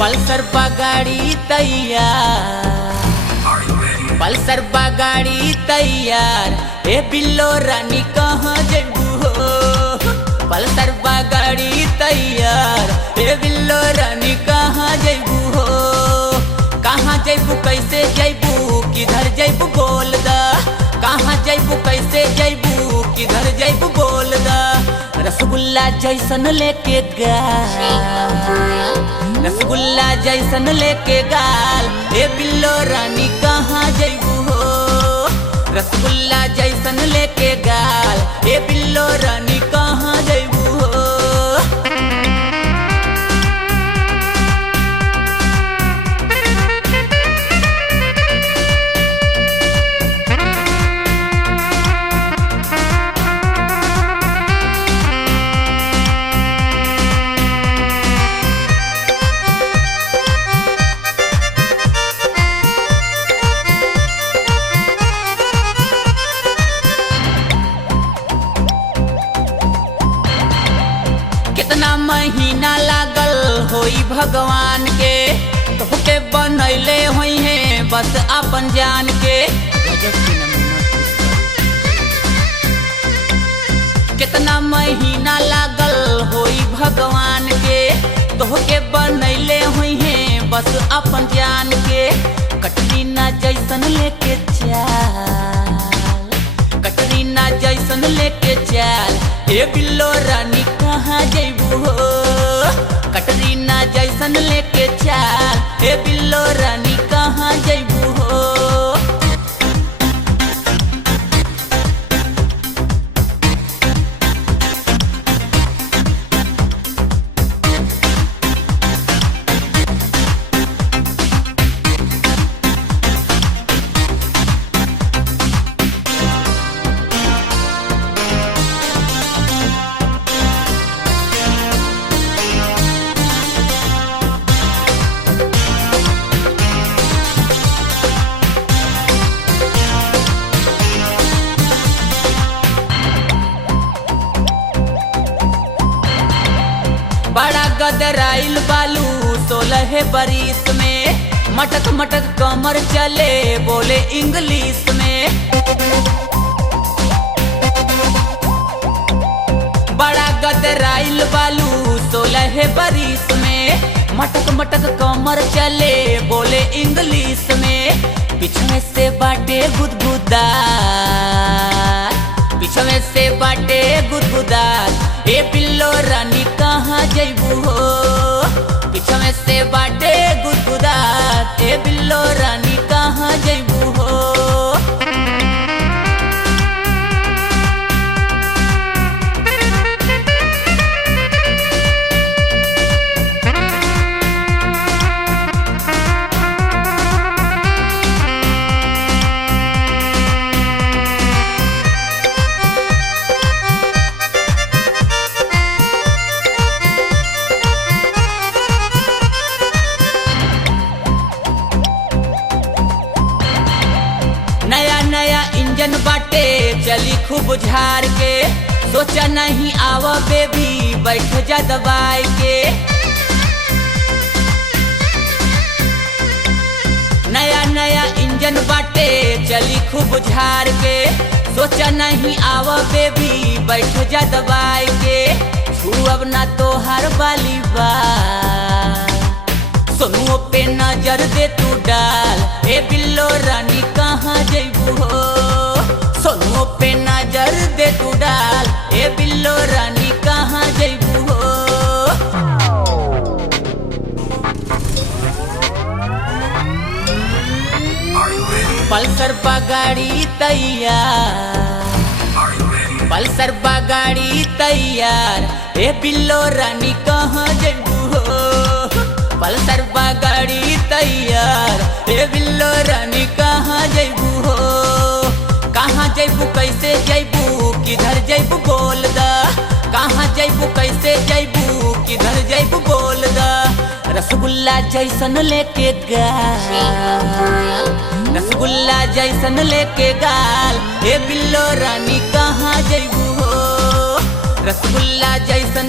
पल्सर बा गाड़ी तैयार, पल्सर बा गाड़ी तैयार। ए बिल्लो रानी कहाँ जइबू हो, पल्सर बा गाड़ी तैयार। ए बिल्लो रानी कहाँ जइबू हो, कहाँ जइबू कैसे जइबू किधर जइबू बोल दा, कहाँ जइबू कैसे जइबू किधर जइबू बोल दा। रसगुल्ला जैसन लेके गाल, रसगुल्ला जैसन लेके गाल। ए बिल्लो रानी कहाँ जइबू हो, रसगुल्ला जैसन लेके गाल। ए बिल्लो रानी कहाँ जइबू हो। कितना महीना लागल होई भगवान के, तोहके बनैले होई है बस अपन जान के। कितना महीना लागल होई भगवान के, तोहके बनैले होई है बस अपन जान के। कटरीना जैसन लेके चाल, कटरीना जैसन लेके चाल। ए बिल्लो रानी कहाँ जइबू हो, कटरीना जैसन लेके चाल। ए बिल्लो रानी कहाँ जइबू हो। बड़ा गदराइल बालू 16 बरिस में, मटक मटक कमर चले बोले इंग्लिश में। बड़ा गदराइल बालू 16 बरिस में, मटक मटक कमर चले बोले इंग्लिश में। पीछे से बाटे गुदगुदा, पीछे से बाटे गुदगुदा। ए बिल्लो रानी कहाँ जइबू हो, पीछे से बाटे गुदगुदा। ए बिल्लो रानी कहाँ जइबू हो। नया नया इंजन बाटे चली खूब झार के, सोचा नहीं आवा बेबी बैठ जा दबाई के। नया नया इंजन बाटे चली खूब झार के, सोचा नहीं आवा बेबी बैठ जा दबाई के। छुअब ना तो हर वाली बात, सोनुओ पे नजर दे तू डाल। ए बिल्लो रानी कहाँ जइबू हो, सोनुओ पे नजर दे तू डाल। ए बिल्लो रानी कहाँ जइबू हो। पल्सर बा गाड़ी तैयार, पल्सर बा गाड़ी तैयार। ए बिल्लो रानी कहाँ जइबू हो, पल्सर बा गाड़ी तैयार। ए बिल्लो रानी कहाँ जइबू हो, कहाँ जइबू कैसे जइबू किधर जइबू बोल दा, कहाँ जइबू कैसे जइबू किधर जइबू बोल दा। रसगुल्ला जैसन लेके गाल, रसगुल्ला जैसन लेके गाल। ए बिल्लो रानी कहाँ जइबू हो, रसगुल्ला जैसन